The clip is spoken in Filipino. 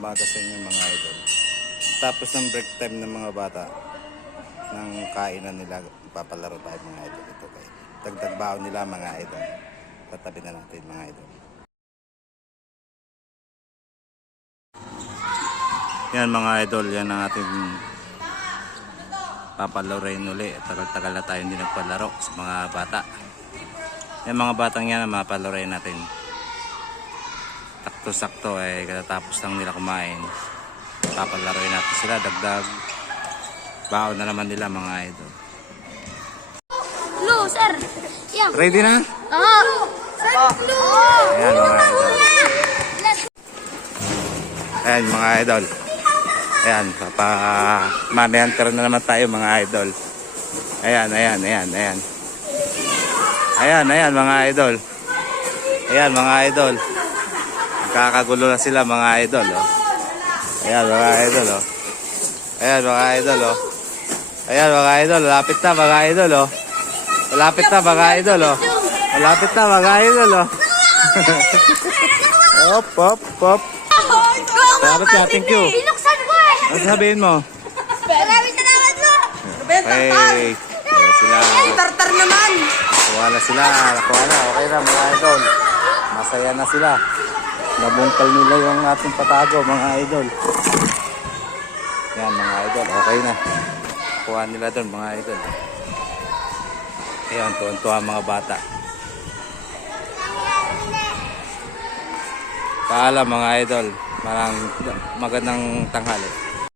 umaga sa inyo mga idol. Tapos ng break time ng mga bata, ng kainan nila, papalaro tayo mga idol. Ito kay dagdag baon nila mga idol. Tatabi na natin mga idol. Yan mga idol, yan ang ating papalaroin uli. Tagal-tagal na tayo hindi nagpalaro sa mga bata. Yan mga batang yan ang mapalaroin natin. Sakto-sakto katatapos lang nila kumain. Papalaroin natin sila, dagdag baon na naman nila mga idol. Blue, sir. Yan. Ready na? Sir, blue. Ayan mga idol. Ayan mga idol. Ayan, money hunter na naman tayo mga idol. Ayan. Ayan mga idol. Ayan mga idol. Kakagulo na sila mga idol. Oh. Ayan mga idol. Oh. Ayan mga idol. Oh. Ayan mga idol. Lapit na mga idol. Oh. Malapit na mga idol. Oh. Malapit na mga idol. Oh. Pop. Salamat ka, thank you. Binuksan ko eh. Ano sabihin mo? Maraming salamat po. Hey, sila. Tartar naman. Nakuha na sila. Okay na mga idol. Masaya na sila. Nabungkal nila yung ating patago mga idol. Yan mga idol. Okay na. Kuha nila doon mga idol. Ayan, tuwan-tuwa mga bata. Paalam mga idol. Magandang tanghali.